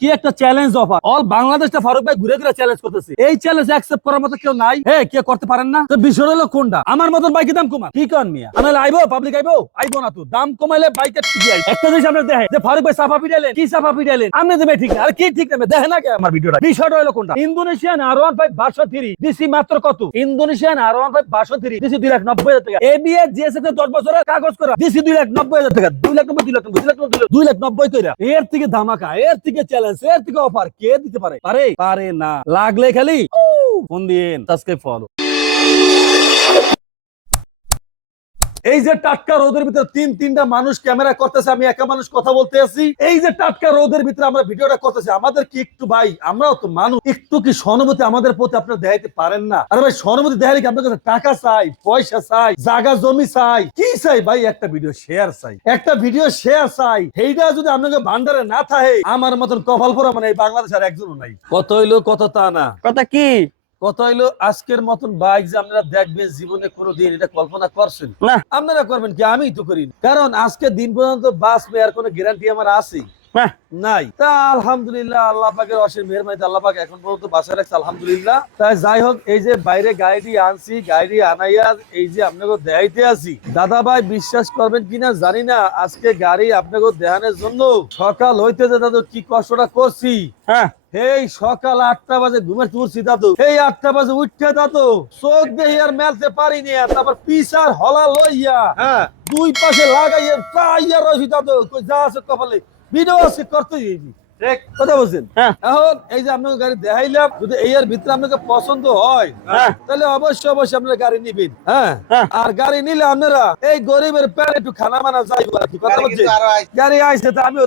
কি একটা challenge offer all বাংলাদেশটা ফারুক ভাই ঘুরে ঘুরে চ্যালেঞ্জ করতেছে এই চ্যালেঞ্জ অ্যাকসেপ্ট করার মতো কেউ নাই হ্যাঁ কে করতে পারেন না তো বিষয় হলো কোনটা আমার মতন বাইকের দাম কমা কি কন মিয়া আমি আইবো পাবলিক আইব আইব না তো দাম কমাইলে বাইকের ঠিক আইবো একটা জিনিস আমরা দেখে যে ফারুক ভাই সাফা পিটাইলেন কি সাফা পিটাইলেন আপনি দেবে ঠিক আর কি ঠিক নেবে দেখেন না কে আমার ভিডিওটা বিষয়টা হলো কোনটা ইন্দোনেশিয়ান আর ওয়ান ফাইভ বারশো থ্রি ডিসি মাত্র কত ইন্দোনেশিয়ান আর ওয়ান ফাইভ বারশো থ্রি ডিসি দুই লাখ নব্বই হাজার টাকা এবিএস জিএসএফ দশ বছরের কাগজ করা ডিসি দুই লাখ নব্বই হাজার টাকা দুই লাখ নব্বই দুই লাখ নব্বই দুই লাখ নব্বই দুই কইরা এর থেকে ধামাকা এর থেকে চ্যালেঞ্জ এর থেকে কে দিতে পারে পারে পারে না লাগলে খালি ফোন দিন সাবস্ক্রাইব ফলো এই যে টাটকা রোদের ভিতরে তিন তিনটা মানুষ ক্যামেরা করতেছে আমি একা মানুষ কথা বলতে আছি এই যে টাটকা রোদের ভিতরে আমরা ভিডিওটা করতেছি আমাদের কি একটু ভাই আমরাও তো মানুষ একটু কি সহানুভূতি আমাদের প্রতি আপনারা দেখাইতে পারেন না আরে ভাই সহানুভূতি দেখালে কি আপনার কাছে টাকা চাই পয়সা চাই জাগা জমি চাই কি চাই ভাই একটা ভিডিও শেয়ার চাই একটা ভিডিও শেয়ার চাই সেইটা যদি আপনাকে ভান্ডারে না থাকে আমার মতন কপাল পরা মানে এই বাংলাদেশ আর একজনও নাই কত হইলো কত তা না কথা কি কথা হইলো আজকের মতন বাইক যে আপনারা দেখবেন জীবনে কোনোদিন এটা কল্পনা করছেন আপনারা করবেন কি আমি তো করি কারণ আজকে দিন পর্যন্ত বাস মেয়ার কোনো গ্যারান্টি আমার আছে হ্যাঁ। নাই তা আলহামদুলিল্লাহ আল্লাহ পাকের অসীম আল্লাহ পাক এখন পর্যন্ত রাখছে আলহামদুলিল্লাহ তাই যাই হোক এই যে বাইরে গাড়ি আনছি গাড়ি আনাইয়া এই যে আপনাকে আছি দাদা ভাই বিশ্বাস করবেন কিনা জানি না আজকে গাড়ি আপনাকে জন্য সকাল হইতে যে দাদু কি কষ্টটা করছি হ্যাঁ এই সকাল আটটা বাজে ঘুমের তুলছি দাদু এই আটটা বাজে উঠতে দাদু চোখ দেহি আর মেলতে পারিনি তারপর পিসার হলা লইয়া হ্যাঁ দুই পাশে লাগাইয়া যা রয়েছি দাদু যা আছে কপালে ভিডিও করতে কথা বলছেন হ্যাঁ। এখন এই যে আপনাকে গাড়ি দেখাইলাম যদি এই এর ভিতরে আপনাকে পছন্দ হয় হ্যাঁ। তাহলে অবশ্যই অবশ্যই গাড়ি নিবেন হ্যাঁ? হ্যাঁ আর গাড়ি নিলে আপনারা এই গরিবের প্যান একটু খানা মানা আর কি কথা বলছেন গাড়ি আইছে তো আমিও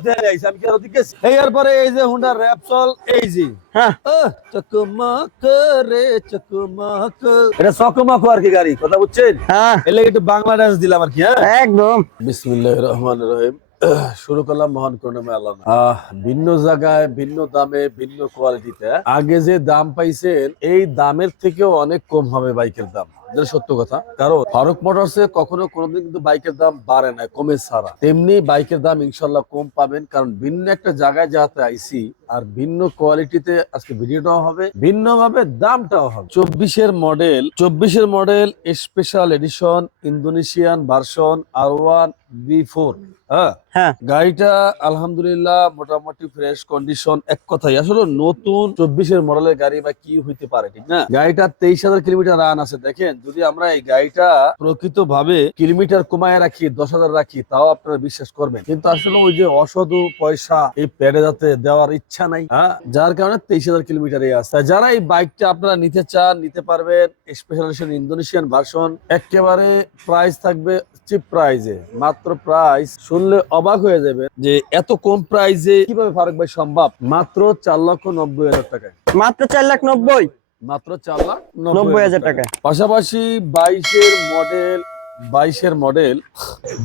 আমি কেন দিকে এই এই যে এই বাংলা ডান্স দিলাম আর কি একদম রহমান রহিম শুরু করলাম মহান করুণাময় আল্লাহ ভিন্ন জায়গায় ভিন্ন দামে ভিন্ন কোয়ালিটিতে আগে যে দাম পাইছেন এই দামের থেকেও অনেক কম হবে বাইকের দাম যেটা সত্য কথা কারণ ফারুক মোটরস এ কখনো কোনোদিন কিন্তু বাইকের দাম বাড়ে না কমে ছাড়া তেমনি বাইকের দাম ইনশাল্লাহ কম পাবেন কারণ ভিন্ন একটা জায়গায় যাতে আইসি আর ভিন্ন কোয়ালিটিতে আজকে ভিডিওটাও হবে ভিন্ন ভাবে দামটাও হবে চব্বিশের মডেল চব্বিশের model special edition Indonesian version R one B four হ্যাঁ হ্যাঁ। গাড়িটা আলহামদুলিল্লাহ মোটামুটি ফ্রেশ কন্ডিশন এক কথাই আসলে নতুন চব্বিশের মডেলের গাড়ি বা কি হইতে পারে ঠিক না গাড়িটা তেইশ হাজার কিলোমিটার রান আছে দেখেন যদি আমরা এই গাড়িটা প্রকৃত ভাবে কিলোমিটার কমায় রাখি দশ হাজার রাখি তাও আপনারা বিশ্বাস করবেন কিন্তু আসলে ওই যে অসাধু পয়সা এই প্যাডে যাতে দেওয়ার ইচ্ছা নাই হ্যাঁ যার কারণে তেইশ হাজার কিলোমিটারে আসছে যারা এই বাইকটা আপনারা নিতে চান নিতে পারবেন স্পেশাল ইন্দোনেশিয়ান ভার্সন একেবারে প্রাইস থাকবে চিপ প্রাইজে মাত্র প্রাইস শুনলে অবাক হয়ে যাবে যে এত কম প্রাইজে কিভাবে ফারুক ভাই সম্ভব মাত্র চার লক্ষ নব্বই হাজার টাকায় মাত্র চার লাখ নব্বই মাত্র চার লাখ নব্বই হাজার টাকা পাশাপাশি বাইশের মডেল বাইশের মডেল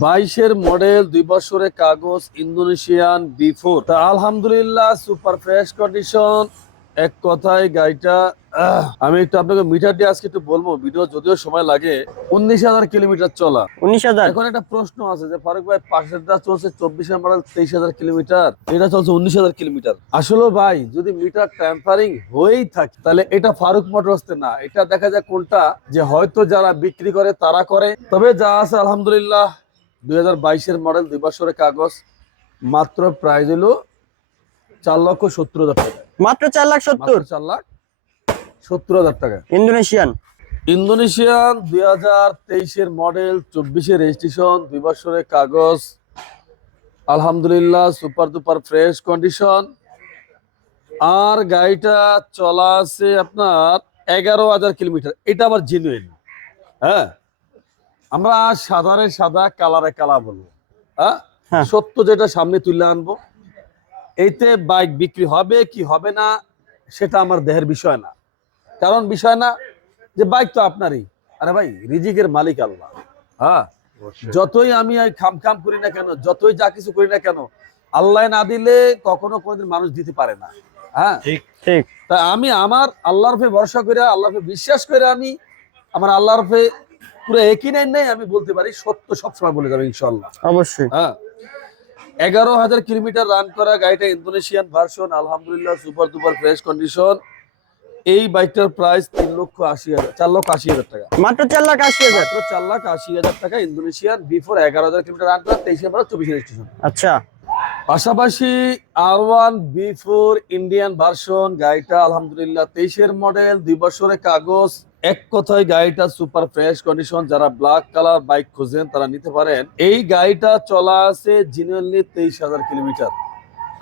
বাইশের মডেল দুই বছরের কাগজ ইন্দোনেশিয়ান বিফোর তা আলহামদুলিল্লাহ সুপার ফ্রেশ কন্ডিশন এক কথায় গাড়িটা আমি একটু আপনাকে মিটারটি আজকে একটু বলবো ভিডিও যদিও সময় লাগে উনিশ হাজার কিলোমিটার চলা উনিশ হাজার এখন একটা প্রশ্ন আছে যে ফারুক ভাই পাশেরটা চলছে চব্বিশ মডেল তেইশ হাজার কিলোমিটার এটা চলছে উনিশ হাজার কিলোমিটার আসলে ভাই যদি মিটার ট্রান্সফারিং হয়েই থাকে তাহলে এটা ফারুক মোটরসতে না এটা দেখা যায় কোনটা যে হয়তো যারা বিক্রি করে তারা করে তবে যা আছে আলহামদুলিল্লাহ দুই হাজার বাইশের মডেল দুই বছরের কাগজ মাত্র প্রায় হলো চার লক্ষ সত্তর হাজার টাকা মাত্র চার লাখ সত্তর চার লাখ সত্তর হাজার টাকা ইন্দোনেশিয়ান ইন্দোনেশিয়ান দুই হাজার তেইশের মডেল চব্বিশে রেজিস্ট্রেশন দুই বছরের কাগজ আলহামদুলিল্লাহ সুপার দুপার ফ্রেশ কন্ডিশন আর গাড়িটা চলা আছে আপনার এগারো হাজার কিলোমিটার এটা আবার জেনুইন হ্যাঁ আমরা সাদারে সাদা কালারে কালা বলবো হ্যাঁ, হ্যাঁ। সত্য যেটা সামনে তুলে আনবো এইতে বাইক বিক্রি হবে কি হবে না সেটা আমার দেহের বিষয় না কারণ বিষয় না যে বাইক তো আপনারই আরে ভাই রিজিকের মালিক আল্লাহ হ্যাঁ যতই আমি খাম খাম করি না কেন যতই যা কিছু করি না কেন আল্লাহ না দিলে কখনো কোনোদিন মানুষ দিতে পারে না হ্যাঁ আমি আমার আল্লাহর ফে ভরসা করে আল্লাহ বিশ্বাস করে আমি আমার আল্লাহর ফে পুরো একই নাই নাই আমি বলতে পারি সত্য সবসময় বলে যাবে ইনশাল্লাহ অবশ্যই হ্যাঁ এগারো হাজার কিলোমিটার রান করা গাড়িটা ইন্দোনেশিয়ান ভার্সন আলহামদুলিল্লাহ সুপার টুপার ফ্রেশ কন্ডিশন এই বাইকটার প্রাইস তিন লক্ষ আশি হাজার চার লক্ষ আশি হাজার টাকা মাত্র চার লাখ আশি হাজার চার লাখ আশি হাজার টাকা ইন্দোনেশিয়ার বিফোর এগারো হাজার কিলোমিটার আট লাখ চব্বিশ রেজিস্ট্রেশন আচ্ছা পাশাপাশি R one B four Indian version গাড়িটা আলহামদুলিল্লাহ তেইশের মডেল দুই বছরের কাগজ এক কথায় গাড়িটা সুপার ফ্রেশ কন্ডিশন যারা ব্ল্যাক কালার বাইক খুঁজেন তারা নিতে পারেন এই গাড়িটা চলা আছে জিনিয়ারলি তেইশ হাজার কিলোমিটার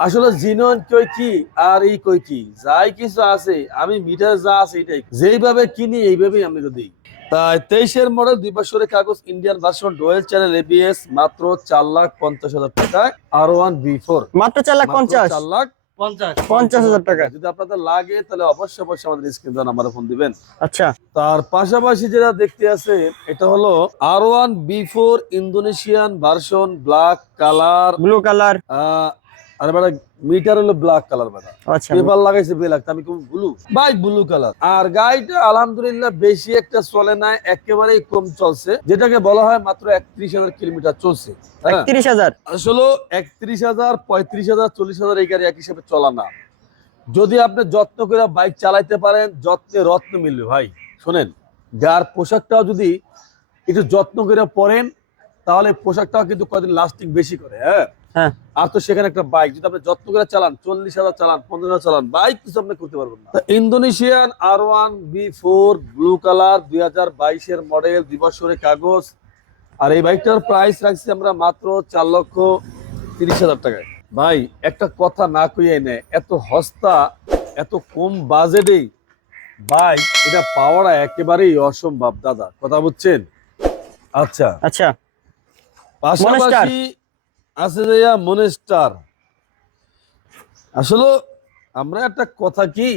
আসলে জিনন কই কি আর এই কই কি যাই কিছু আছে আমি মিটার যা আছে এটাই যেইভাবে কিনি এইভাবেই আমি তো দিই তাই তেইশের মডেল দুই বছরের কাগজ Indian version dual channel ABS মাত্র চার লাখ পঞ্চাশ হাজার টাকা আর ওয়ান বি ফোর মাত্র চার লাখ পঞ্চাশ চার lakh Indonesian version black colour blue colour আর মানে মিটার হলো ব্ল্যাক কালার বেটা পেপার আচ্ছা। লাগাইছে ব্ল্যাক আমি কোন ব্লু ভাই ব্লু কালার আর গাড়িটা আলহামদুলিল্লাহ বেশি একটা চলে নাই একেবারেই কম চলছে যেটাকে বলা হয় মাত্র একত্রিশ হাজার কিলোমিটার চলছে একত্রিশ হাজার আসলে একত্রিশ হাজার পঁয়ত্রিশ হাজার চল্লিশ হাজার এই গাড়ি এক হিসাবে চলা না যদি আপনি যত্ন করে বাইক চালাইতে পারেন যত্নে রত্ন মিলবে ভাই শোনেন যার পোশাকটাও যদি একটু যত্ন করে পরেন তাহলে পোশাকটাও কিন্তু কদিন লাস্টিং বেশি করে হ্যাঁ হ্যাঁ আর তো সেখানে একটা বাইক যদি আপনি যত্ন করে চালান চল্লিশ হাজার চালান পঞ্চাশ হাজার চালান বাইক কিছু আপনি করতে পারবেন না Indonesian R one B four blue colour দুই হাজার বাইশের মডেল দুই কাগজ আর এই বাইকটার প্রাইস রাখছি আমরা মাত্র চার লক্ষ তিরিশ হাজার টাকায় ভাই একটা কথা না কইয়াই নেয় এত হস্তা এত কম বাজেটেই বাইক এটা পাওয়াটা একেবারেই অসম্ভব দাদা কথা বুঝছেন আচ্ছা আচ্ছা পাশাপাশি আছে যাইয়া মনেস্টার আসলে আমরা একটা কথা কি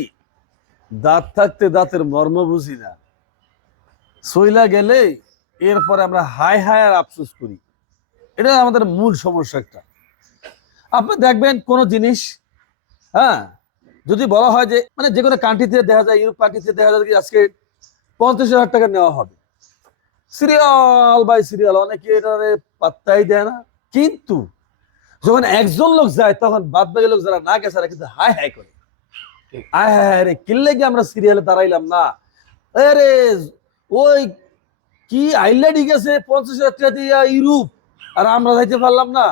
দাঁত থাকতে দাঁতের মর্ম বুঝি না সইলা গেলে এরপরে আমরা হাই হাই আর আফসোস করি এটা আমাদের মূল সমস্যা একটা আপনি দেখবেন কোনো জিনিস হ্যাঁ যদি বলা হয় যে মানে যে কোনো কান্ট্রিতে দেখা যায় ইউরোপ কান্ট্রিতে দেখা যায় আজকে পঞ্চাশ হাজার টাকা নেওয়া হবে সিরিয়াল বাই সিরিয়াল অনেকে এটা পাত্তাই দেয় না কিন্তু যখন একজন লোক যায় তখন বাদ বাকি লোক যারা না গেছে কিন্তু হাই হাই করে আয় হায় হায় রে কিনলে কি আমরা সিরিয়ালে দাঁড়াইলাম না আরে ওই কি আইল্যান্ডই গেছে পঞ্চাশ হাজার টাকা ইউরোপ আর আমরা যাইতে পারলাম না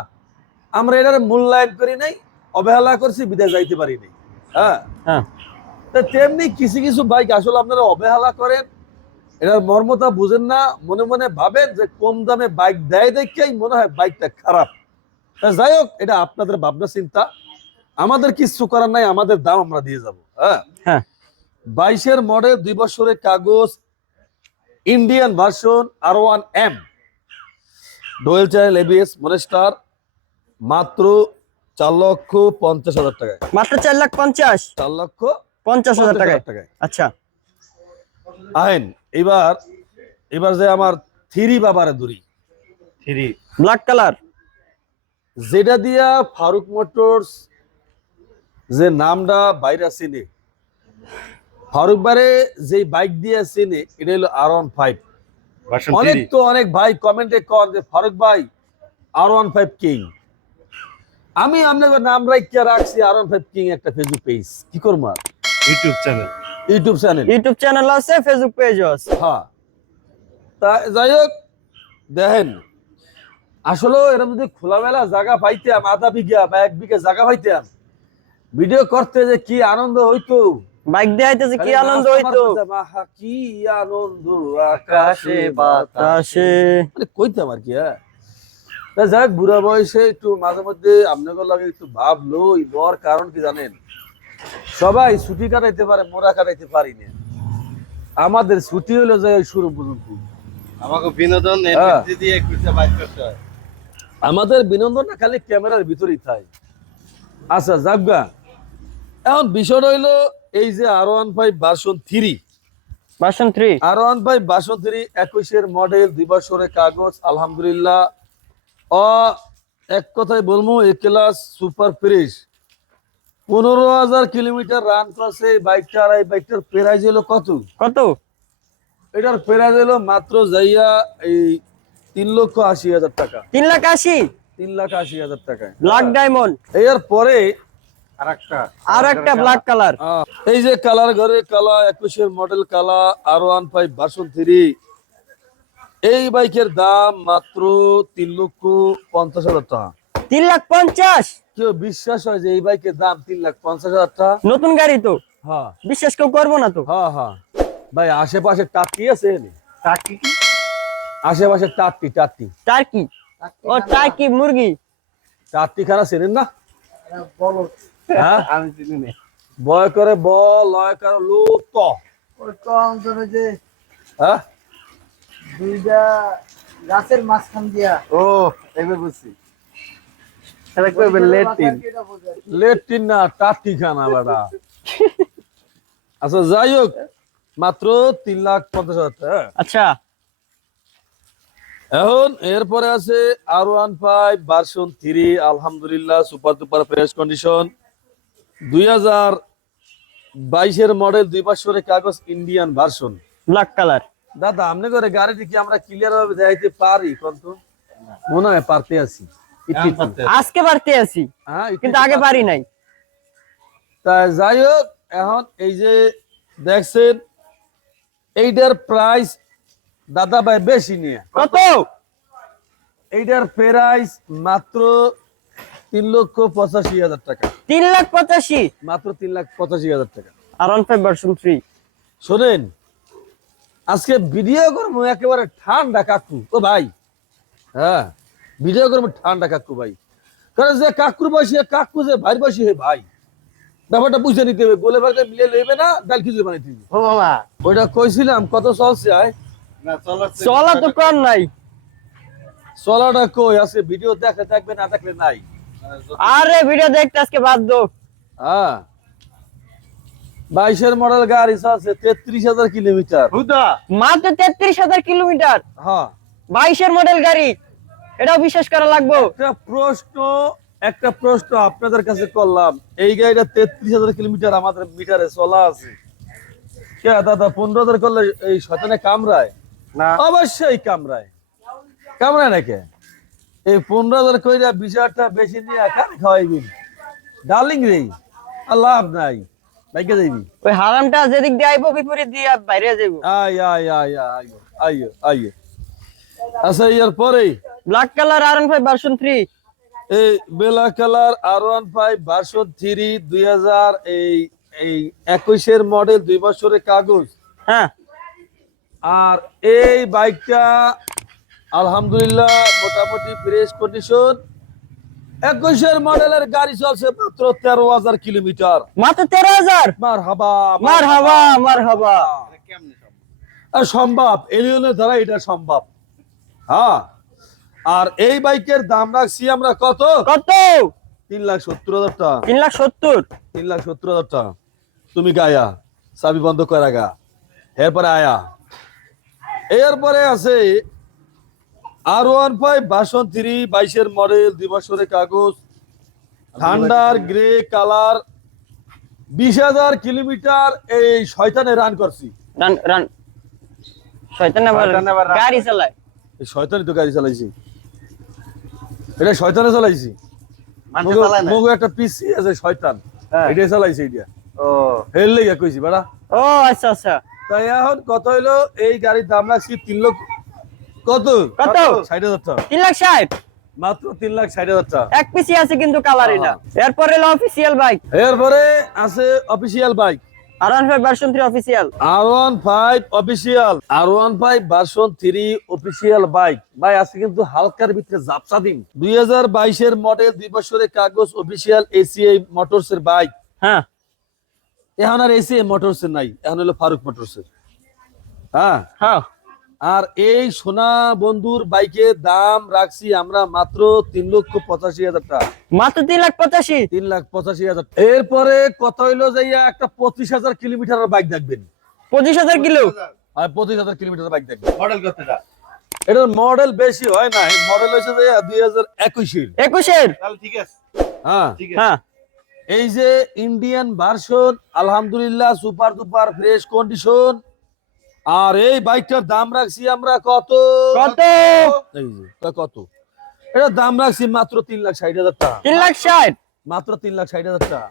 আমরা এটার মূল্যায়ন করি নাই অবহেলা করছি বিদেশ যাইতে পারি নাই হ্যাঁ, হ্যাঁ। তেমনি কিছু কিছু বাইক আসলে আপনারা অবহেলা করেন এটার মর্মতা বুঝেন না মনে মনে ভাবেন যে কম দামে বাইক দেয় দেখেই মনে হয় বাইকটা খারাপ যাই হোক এটা আপনাদের ভাবনা চিন্তা আমাদের কিছু করার নাই আমাদের দাম আমরা দিয়ে যাব হ্যাঁ? হ্যাঁ বাইশের মডেল দুই বছরের কাগজ Indian version R one M dual channel ABS monster মাত্র চার লক্ষ পঞ্চাশ হাজার টাকায় মাত্র চার লাখ পঞ্চাশ চার লক্ষ পঞ্চাশ হাজার টাকায় আচ্ছা আইন এবার এবার যে আমার থিরি বাবার দুরি থিরি ব্ল্যাক কালার যেটা দিয়া ফারুক মোটরস যে নামটা বাইরা চিনে ফারুক বারে যে বাইক দিয়ে চিনে এটা হলো আর ওয়ান ফাইভ অনেক তো অনেক ভাই কমেন্টে কর যে ফারুক ভাই আর ওয়ান ফাইভ কিং আমি আপনাদের নাম রাখিয়া রাখছি আর ওয়ান ফাইভ কিং একটা ফেসবুক পেজ কি করবো YouTube channel YouTube channel YouTube channel আছে ফেসবুক পেজও আছে হ্যাঁ তা যাই হোক দেখেন আসলে এরকম যদি খোলামেলা জায়গা পাইতাম আধা বিঘা বা এক বিঘা জায়গা পাইতাম ভিডিও করতে যে কি আনন্দ হইতো মাইক দিয়ে যে কি আনন্দ হইতো কি আনন্দ আকাশে বাতাসে মানে কইতাম আর কি হ্যাঁ যাই হোক বুড়া বয়সে একটু মাঝে মধ্যে আপনাদের লাগে একটু ভাবলো বর কারণ কি জানেন সবাই ছুটি কাটাইতে পারে মোরা কাটাইতে পারি না আমাদের ছুটি হলো যে শুরু পর্যন্ত আমাকে বিনোদন হ্যাঁ। আমাদের বিনোদন খালি ক্যামেরার ভিতরেই থাকে আচ্ছা জাবগা এখন বিষয় হইলো এই যে R one five version three version three R one five version three একুশের মডেল দুই বছরের কাগজ আলহামদুলিল্লাহ অ এক কথাই বলবো এ ক্লাস সুপার ফ্রেশ পনেরো হাজার কিলোমিটার রান করছে বাইকটা আর এই বাইকটার প্রাইজ হলো কত কত এটার হলো মাত্র যাইয়া এই তিন লক্ষ আশি হাজার টাকা তিন লাখ আশি তিন লাখ আশি হাজার টাকা ব্ল্যাক ডায়মন্ড এর পরে আর একটা এই যে কালার ঘরে কালা একুশের মডেল কালা R one five version three এই বাইকের দাম মাত্র তিন লক্ষ পঞ্চাশ হাজার টাকা তিন লাখ পঞ্চাশ কেউ বিশ্বাস হয় যে এই বাইকের দাম তিন লাখ পঞ্চাশ হাজার টাকা নতুন গাড়ি তো হ্যাঁ বিশ্বাস কেউ করবো না তো হ্যাঁ হ্যাঁ ভাই আশেপাশে টাটকি আছে টাটকি আশেপাশে টাকি টাটকি টার্কি ও টার্কি মুরগি টাটকি খারাপ চেনেন না হ্যাঁ আমি চিনি বয় করে বল লয় করে লো ত তো যে হ্যাঁ দুইটা গাছের মাঝখান দিয়া ও এবার বুঝছি লেটিন লেটিন না টাটি খানা বাড়া আচ্ছা যাই হোক মাত্র তিন লাখ পঞ্চাশ হাজার হ্যাঁ? আচ্ছা এখন এরপরে আছে R one five version three আলহামদুলিল্লাহ সুপার টুপার ফ্রেশ কন্ডিশন দুই হাজার বাইশের মডেল দুই পাঁচশোরে কাগজ ইন্ডিয়ান ভার্সন ব্ল্যাক কালার দাদা আপনি করে গাড়িটি কি আমরা ক্লিয়ার ভাবে দেখাইতে পারি কত মনে হয় পারতে আছি আজকে পারতে আছি হ্যাঁ, কিন্তু আগে পারি নাই তা যাই হোক এখন এই যে দেখছেন এইটার প্রাইস দাদা ভাই বেশি নিয়ে কত এইটার প্রাইস মাত্র তিন লক্ষ পঁচাশি হাজার টাকা তিন লাখ পঁচাশি মাত্র তিন লাখ পঁচাশি হাজার টাকা R one five version three শোনেন আজকে ভিডিও করবো একেবারে ঠান্ডা কাকু ও ভাই হ্যাঁ ভিডিও করবো ঠান্ডা কাকু ভাই কারণ যে কাকুর বয়সী কাকু যে ভাই বয়সী হে ভাই ব্যাপারটা বুঝে নিতে হবে গোলে ভাগে মিলে লইবে না ডাল খিচুড়ি বানাইতে হবে ও ওইটা কইছিলাম কত চলছে আয় চলা তো নাই চলাটা কই আছে ভিডিও দেখে থাকবে না থাকলে নাই আরে ভিডিও দেখতে আজকে বাধ্য হ্যাঁ বাইশের মডেল গাড়ি আছে তেত্রিশ হাজার কিলোমিটার মাত্র তেত্রিশ হাজার কিলোমিটার হ্যাঁ বাইশের মডেল গাড়ি এটাও বিশ্বাস করা লাগবে একটা প্রশ্ন একটা প্রশ্ন আপনাদের কাছে করলাম এই গাড়িটা তেত্রিশ হাজার কিলোমিটার আমাদের মিটারে চলা আছে কে দাদা পনেরো হাজার করলে এই শতানে কামড়ায় না অবশ্যই কামরায় কামরায় না কে এই পনেরো হাজার কইরা বিশ হাজারটা বেশি নিয়ে কান খাওয়াইবি ডার্লিং রে আর লাভ নাই বাইকে যাইবি ওই হারামটা যেদিক দিয়ে আইবো বিপরীত দিয়ে বাইরে যাইবো আয় আয় আয় আই আইয়ো আইয়ো আইয়ো আচ্ছা ইয়ার পরেই black colour R one five version three এই black colour R one five version three দুই হাজার এই এই একুশের মডেল দুই বছরের কাগজ হ্যাঁ আর এই বাইকটা আলহামদুলিল্লাহ মোটামুটি ফ্রেশ কন্ডিশন একুশের মডেলের গাড়ি চলছে মাত্র তেরো হাজার কিলোমিটার মাত্র তেরো হাজার মার হাবা মার হাবা মার হাবা সম্ভব এলিয়নের দ্বারা এটা সম্ভব হ্যাঁ আর এই বাইকের দাম রাখছি আমরা কত কত তিন লাখ সত্তর হাজার টাকা তিন লাখ সত্তর তিন লাখ সত্তর হাজার টাকা তুমি গায়া চাবি বন্ধ করা গা এরপরে আয়া এরপরে আছে R one five version three বাইশের মডেল দুই বছরের কাগজ ঠান্ডার গ্রে কালার বিশ হাজার কিলোমিটার এই শয়তানে রান করছি রান রান শয়তান গাড়ি চালায় শয়তানি তো গাড়ি চালাইছি এটা শয়তানে চালাইছি মগু একটা পিসি আছে শয়তান হ্যাঁ। চালাইছি এটা আচ্ছা, আচ্ছা। তাই কত হইলো এই তিন কত তিন লাখ তিন লাখ এক আছে কিন্তু এটা বাইক এরপরে আছে অফিসিয়াল বাইক অফিসিয়াল বাইক ভাই আজকে কিন্তু হালকার ভিতরে জাপসা দুই হাজার বাইশের মডেল দুই বছরের কাগজ অফিসিয়াল এসিআই মোটরস এর বাইক হ্যাঁ এখন আর এসিআই মোটরস এর নাই এখন হলো ফারুক মোটরস এর হ্যাঁ হ্যাঁ আর এই সোনা বন্ধুর বাইকের দাম রাখছি আমরা মাত্র তিন লক্ষ পঁচাশি হাজার টাকা মাত্র তিন লাখ পঁচাশি তিন লাখ পঁচাশি হাজার এরপরে কত হইলো যাইয়া একটা পঁচিশ হাজার কিলোমিটার বাইক দেখবেন পঁচিশ হাজার কিলো আর পঁচিশ হাজার কিলোমিটার বাইক দেখবেন মডেল করতে এটার মডেল বেশি হয় না মডেল হয়েছে যে দুই হাজার একুশের একুশের ঠিক আছে হ্যাঁ হ্যাঁ এই যে ইন্ডিয়ান ভার্সন আলহামদুলিল্লাহ সুপার সুপার ফ্রেশ কন্ডিশন আর এই বাইকটার দাম রাখছি আমরা কত কত এই যে কত এটা দাম রাখছি মাত্র তিন লাখ ষাট হাজার টাকা তিন লাখ ষাট মাত্র তিন লাখ ষাট হাজার টাকা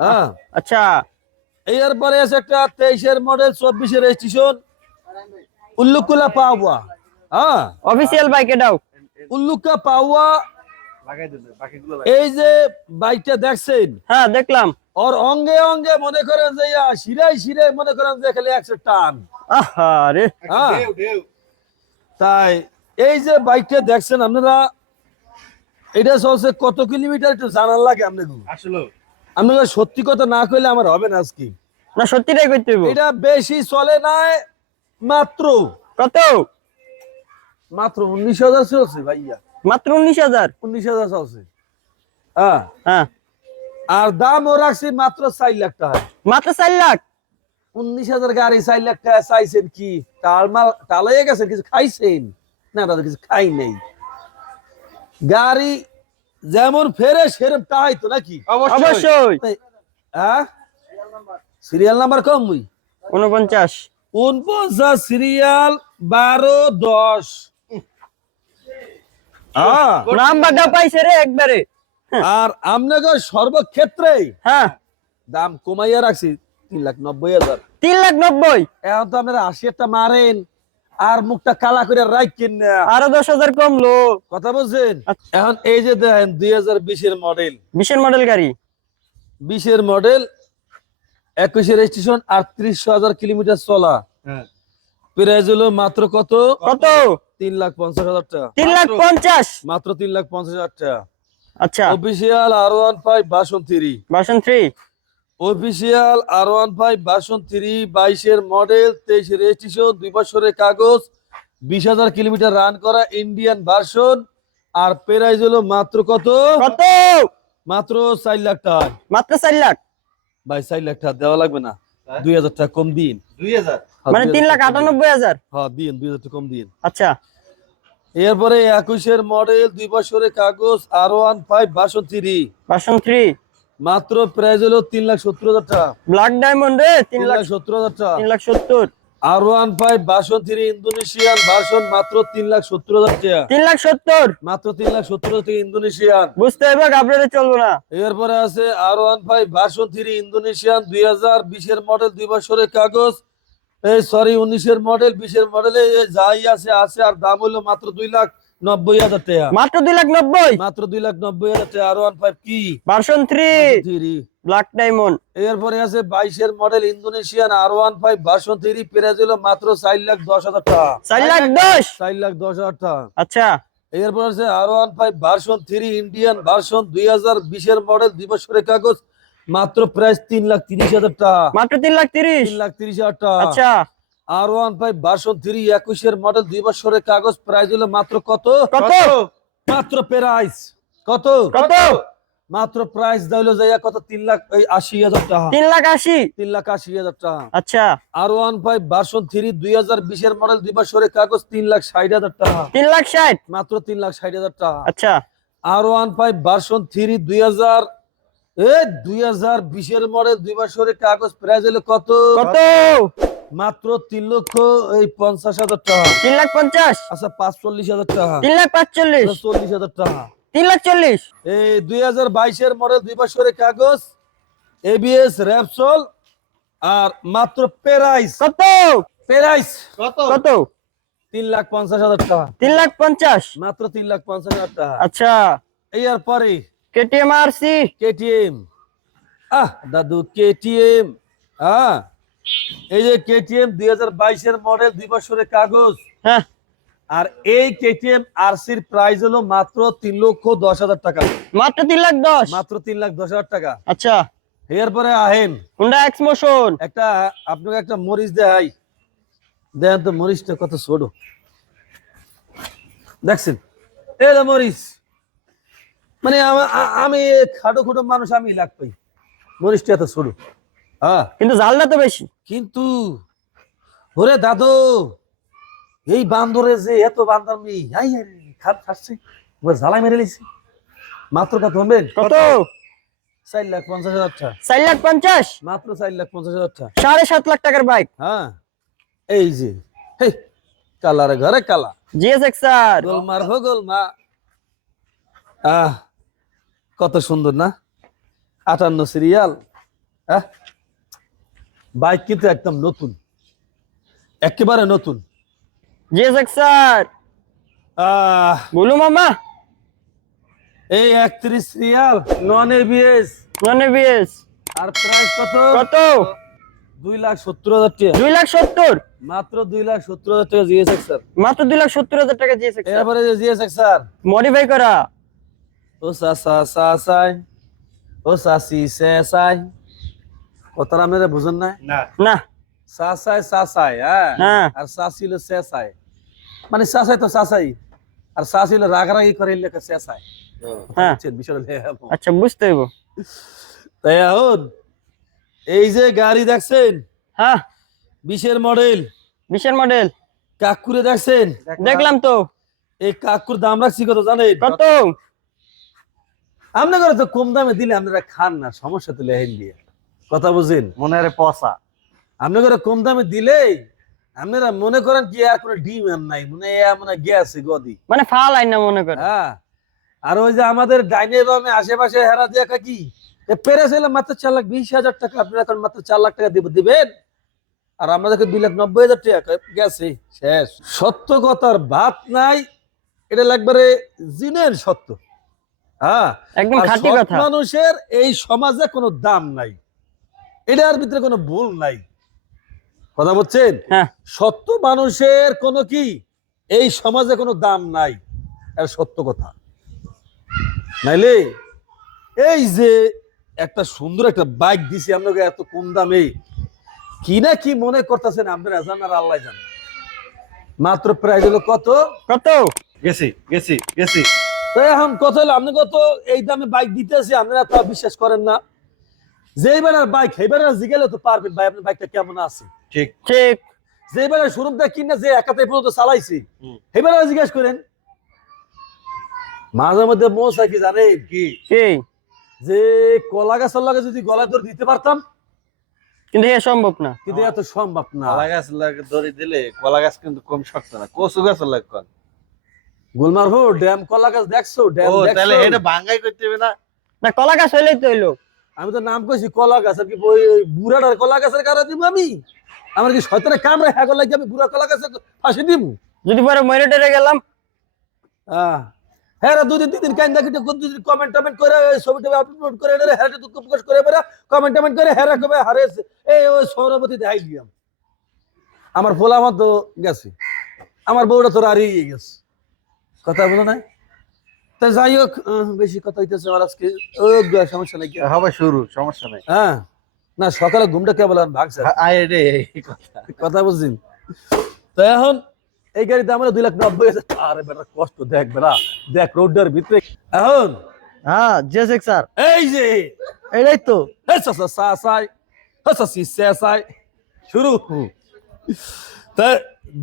হ্যাঁ আচ্ছা এরপরে আছে একটা তেইশের মডেল চব্বিশের রেজিস্ট্রেশন উল্লুকুলা পাওয়া হ্যাঁ অফিসিয়াল বাইক এটাও উল্লুকা পাওয়া এই যে বাইকটা দেখছেন হ্যাঁ দেখলাম ওর অঙ্গে অঙ্গে মনে করেন যে শিরাই শিরাই মনে করেন যে খালি একশো টান আরে তাই এই যে বাইকটা দেখছেন আপনারা এটা চলছে কত কিলোমিটার একটু জানার লাগে আপনাকে আসলে আপনারা সত্যি কথা না কইলে আমার হবে না আজকে না সত্যিটাই করতে হবে এটা বেশি চলে না মাত্র কত মাত্র উনিশ হাজার চলছে ভাইয়া মাত্র উনিশ হাজার উনিশ হাজার চলছে হ্যাঁ হ্যাঁ আর দাম ও রাখছি মাত্র চার লাখ টাকা মাত্র চার লাখ উনিশ হাজার গাড়ি চার লাখ টাকা চাইছেন কি মাল টালাই গেছেন কিছু খাইছেন না দাদা কিছু খাই নেই গাড়ি যেমন ফেরে সেরম তাই তো নাকি অবশ্যই হ্যাঁ সিরিয়াল নাম্বার কম মুই উনপঞ্চাশ উনপঞ্চাশ সিরিয়াল বারো দশ নাম্বারটা পাইছে রে একবারে হ্যাঁ। আর আপনাকে সর্বক্ষেত্রে হ্যাঁ দাম কমাইয়া রাখছি তিন লাখ নব্বই হাজার তিন লাখ নব্বই এখন তো আপনারা আশি একটা মারেন আর মুখটা কালা করে রাখছেন আরো দশ হাজার কমলো কথা বলছেন আচ্ছা। এখন এই যে দেখেন দুই হাজার বিশের মডেল বিশের মডেল গাড়ি বিশের মডেল একুশে রেজিস্ট্রেশন আর ত্রিশ হাজার কিলোমিটার চলা প্রাইজ হ্যাঁ। হলো মাত্র কত কত তিন লাখ পঞ্চাশ হাজার টাকা তিন লাখ পঞ্চাশ মাত্র তিন লাখ পঞ্চাশ হাজার টাকা আচ্ছা official R one five version three version three official R one five version three বাইশের মডেল তেইশের রেজিস্ট্রেশন দুই বছরের কাগজ বিশ হাজার কিলোমিটার রান করা ইন্ডিয়ান ভার্সন আর প্রাইস হলো মাত্র কত কত মাত্র চার লাখ টাকা মাত্র চার লাখ ভাই চার লাখ টাকা দেওয়া লাগবে না হ্যাঁ? দুই হাজার টাকা কম দিন দুই হাজার মানে তিন লাখ আটানব্বই হাজার হ্যাঁ দিন দুই হাজার টাকা কম দিন আচ্ছা এরপরে একুশের মডেল দুই বছরের কাগজ R one five version three version three মাত্র প্রাইস হলো তিন লাখ সত্তর হাজার টাকা ব্ল্যাক ডায়মন্ড রে তিন লাখ সত্তর হাজার টাকা তিন লাখ সত্তর R one five version three Indonesian version মাত্র তিন লাখ সত্তর হাজার টাকা তিন লাখ সত্তর মাত্র তিন লাখ সত্তর হাজার টাকা ইন্দোনেশিয়ান বুঝতে হবে আপনাদের চলবে না এরপরে আছে R one five version three Indonesian দুই হাজার বিশের মডেল দুই বছরের কাগজ এই সরি উনিশের মডেল বিশের মডেলে যাই আছে আছে আর দাম হলো মাত্র দুই লাখ নব্বই হাজার টাকা মাত্র দুই লাখ নব্বই মাত্র দুই লাখ নব্বই হাজার টাকা আর ওয়ান ফাইভ কি version three three black diamond এরপরে আছে বাইশের model Indonesian R one five version three price মাত্র চার লাখ দশ হাজার টাকা চার লাখ দশ চার লাখ দশ হাজার টাকা আচ্ছা এরপর আছে R one five version three Indian version দুই হাজার বিশের মডেল দিবস বছরের কাগজ মাত্র প্রাইস তিন লাখ তিরিশ হাজার টাকা মাত্র তিন লাখ তিরিশ তিন লাখ তিরিশ হাজার টাকা আচ্ছা R one five version three একুশের মডেল দুই বছরের কাগজ প্রাইস হলো মাত্র কত কত মাত্র প্রাইস কত কত মাত্র প্রাইস দাইলো যাইয়া কত তিন লাখ আশি হাজার টাকা তিন লাখ আশি তিন লাখ আশি হাজার টাকা আচ্ছা R one five version three দুই হাজার বিশের মডেল দুই বছরের কাগজ তিন লাখ ষাট হাজার টাকা তিন লাখ ষাট মাত্র তিন লাখ ষাট হাজার টাকা আচ্ছা R one five version three দুই হাজার এই দুই হাজার বিশের মরে দুই বছরে কাগজ প্রাইজ হলো কত কত মাত্র তিন লক্ষ এই পঞ্চাশ হাজার টাকা তিন লাখ পঞ্চাশ আচ্ছা পাঁচ চল্লিশ হাজার টাকা তিন লাখ পাঁচচল্লিশ চল্লিশ হাজার টাকা তিন লাখ দুই হাজার বাইশের মরে দুই বছরের কাগজ আর মাত্র পেরাইস কত পেরাইস তিন লাখ পঞ্চাশ হাজার টাকা তিন লাখ পঞ্চাশ মাত্র তিন লাখ পঞ্চাশ হাজার টাকা আচ্ছা এই আর কেটিএম আর সি কেটিএম আহ দাদু কেটিএম হ্যাঁ এই যে কেটিএম দুই হাজার বাইশের মডেল দুই বছরের কাগজ হ্যাঁ আর এই কেটিএম আরসির প্রাইস হলো মাত্র তিন লক্ষ দশ হাজার টাকা মাত্র তিন লাখ দশ মাত্র তিন লাখ দশ হাজার টাকা আচ্ছা এরপরে আহেন হুন্ডা এক্স মোশন একটা আপনাকে একটা মরিচ দেখাই দেন তো মরিচটা কত ছোট দেখছেন এলো মরিচ মানে আমি খাটো খুটো মানুষ আমি লাগবই বরিষ্ঠ এত ছোট হ্যাঁ কিন্তু জালটা তো বেশি কিন্তু ওরে দাদু এই বান্দরে যে এত বান্দর মেয়ে আই খাট খাটছে এবার জ্বালাই মেরে লিছি মাত্র কত হবেন কত চার লাখ পঞ্চাশ হাজার টাকা চার লাখ পঞ্চাশ মাত্র চার লাখ পঞ্চাশ হাজার টাকা সাড়ে সাত লাখ টাকার বাইক হ্যাঁ এই যে হেই কালার ঘরে কালা জিএস এক্স আর গোলমার হো গোলমা আহ কত সুন্দর না আটান্ন সিরিয়াল হ্যাঁ বাইক কিন্তু একদম নতুন একেবারে নতুন নন আর দুই লাখ সত্তর হাজার টাকা দুই লাখ সত্তর মাত্র দুই লাখ সত্তর হাজার টাকা মাত্র দুই লাখ সত্তর হাজার টাকা মডিফাই করা ও সাসা সাসাই ও কথাটা আপনারা বুঝেন না না সাসাই সাসাই হ্যাঁ আর সাসি হলো মানে সাসাই তো সাসাই আর সাসি রাগারাগি করে লেখা সেসাই আচ্ছা বুঝতে তাই এখন এই যে গাড়ি দেখছেন হ্যাঁ বিশের মডেল বিশের মডেল কাকুরে দেখছেন দেখলাম তো এই কাকুর দাম রাখছি কত জানেন কত আপনাকে তো কম দামে দিলে আপনারা খান না সমস্যা তো লেহেন দিয়ে কথা বুঝেন মনে হয় পচা আপনাকে কম দামে দিলে আপনারা মনে করেন কি আর কোনো ডিম নাই মনে মানে গেছে গদি মানে ফাল আইন না মনে করেন হ্যাঁ আর ওই যে আমাদের ডাইনে বামে আশেপাশে হেরা দিয়ে কি পেরেস হলে মাত্র চার লাখ বিশ হাজার টাকা আপনারা এখন মাত্র চার লাখ টাকা দিব দিবেন আর আমাদেরকে দুই লাখ নব্বই হাজার টাকা গেছে শেষ সত্য কথার ভাত নাই এটা লাগবে জিনের সত্য হ্যাঁ মানুষের এই সমাজে কোনো দাম নাই এটার ভিতরে কোনো ভুল নাই কথা বলছেন হ্যাঁ। সত্য মানুষের কোন কি এই সমাজে কোনো দাম নাই এটা সত্য কথা নাইলে এই যে একটা সুন্দর একটা বাইক দিছি আপনাকে এত কম দামে কি না কি মনে করতেছেন আপনারা জানার আল্লাহ জানেন মাত্র প্রায় হলো কত কত গেছি গেছি গেছি তো এখন কথা হলো আপনি কত এই দামে বাইক দিতেছি আপনারা তা বিশ্বাস করেন না যে বাইক জিগেলে তো পারবেন ভাই আপনার বাইকটা কেমন আছে ঠিক ঠিক যে শোরুমটা কিনে যে একাতে পর্যন্ত চালাইছি জিজ্ঞেস করেন মাঝে মধ্যে মোসা কি জানে কি যে কলা গাছের লাগে যদি গলা ধরে দিতে পারতাম কিন্তু এ সম্ভব না কিন্তু এত সম্ভব না কলা গাছ লাগে ধরে দিলে কলা গাছ কিন্তু কম শক্ত না কচু গাছ লাগে গুলমার ড্যাম কলা গাছ দেখছো ড্যাম দেখছো তাহলে এটা ভাঙাই করতে হবে না না কলা গাছ হইলেই তো হইলো আমি তো নাম কইছি কলা গাছ আর কি ওই বুড়াটার কলা গাছের কারা দিব আমি আমার কি শয়তানের কামড়া হ্যাঁ লাগি আমি বুড়া কলা গাছে ফাঁসি দিব যদি পরে মরে টেরে গেলাম হ্যাঁ হ্যাঁ দুদিন তিন দিন কাইন দেখি কমেন্ট টমেন্ট করে ছবি টবি আপলোড করে এনে হ্যাঁ দুঃখ প্রকাশ করে বেরা কমেন্ট টমেন্ট করে হ্যাঁ রাখবে হারে এই ওই সৌরপতি দেখাই দিলাম আমার ফোলা তো গেছে আমার বউটা তোর হারিয়ে গেছে কথা বলো না তা যাই হোক বেশি কথা হইতেছে আমার আজকে সমস্যা নাই হ্যাঁ, হবে শুরু সমস্যা নাই হ্যাঁ না সকালে ঘুমটা কেবল ভাগছে হ্যাঁ, কথা বলছি তো এখন এই গাড়িতে আমরা দুই লাখ নব্বই আরে বেটা কষ্ট দেখ বেড়া দেখ রোডের ভিতরে এখন হ্যাঁ জে শেখ স্যার এই যে এটাই তো সাসাই সাসাই শুরু তা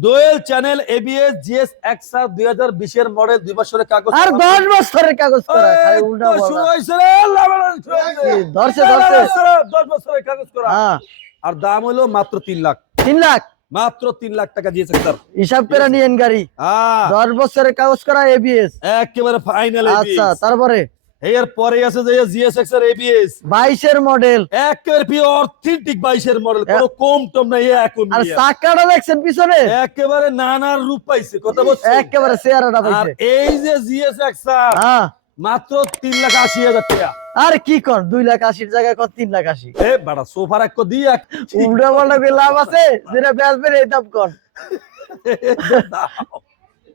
দোয়েল চ্যানেল এবিএস জিএস দুই হাজার বিশের মডেল দুই বছরের কাগজ আর দশ বছরের কাগজ হ্যাঁ। আর দাম হলো মাত্র তিন লাখ তিন লাখ মাত্র তিন লাখ টাকা দিয়েছে স্যার হিসাব করে নিয়েন গাড়ি হ্যাঁ। দশ বছরের কাগজ করা এবিএস একেবারে ফাইনাল আচ্ছা তারপরে এর পরে আছে যে জিএসএক্স এর 22 এর মডেল একের পি অথেন্টিক 22 এর মডেল কম টম নাই আর দেখছেন পিছনে একেবারে নানার রূপ পাইছে একেবারে চেহারাটা পাইছে আর এই যে জিএসএক্স হ্যাঁ মাত্র 3 লাখ 80 হাজার টাকা আর কি কর দুই লাখ আশির জায়গায় কর তিন লাখ আশি এ বাড়া সোফার এক দি এক উল্টা পাল্টা লাভ আছে যেটা বেচবেন এই দাম কর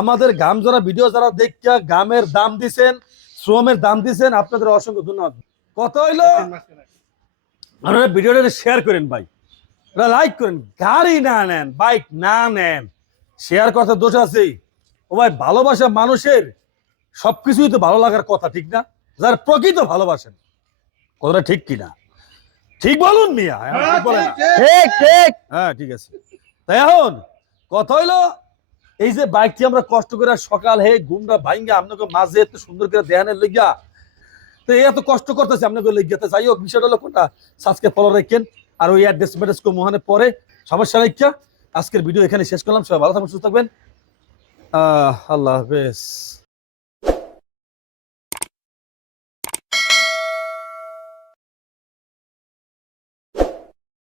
আমাদের গাম যারা ভিডিও যারা দেখিয়া গামের দাম দিছেন শ্রমের দাম দিছেন আপনাদের অসংখ্য ধন্যবাদ কত হইলো আপনারা ভিডিওটা শেয়ার করেন ভাই লাইক করেন গাড়ি না নেন বাইক না নেন শেয়ার করতে দোষ আছে ও ভাই ভালোবাসা মানুষের সবকিছুই তো ভালো লাগার কথা ঠিক না যার প্রকৃত ভালোবাসেন কথাটা ঠিক কিনা ঠিক বলুন মিয়া হ্যাঁ, হ্যাঁ, ঠিক ঠিক হ্যাঁ ঠিক আছে তাই এখন কথা হইলো এই যে বাইকটি আমরা কষ্ট করে সকাল হে গুমরা ভাইঙ্গা আপনাকে মাঝে এত সুন্দর করে দেহানের লেগিয়া তো এত কষ্ট করতেছে আপনাকে লেগিয়া যাই হোক বিষয়টা হলো কোনটা সাবস্ক্রাইব ফলো রেখেন আর ওই অ্যাড্রেস ম্যাড্রেস মোহানে পরে সমস্যা রেখা আজকের ভিডিও এখানে শেষ করলাম সবাই ভালো থাকবেন সুস্থ থাকবেন আল্লাহ হাফেজ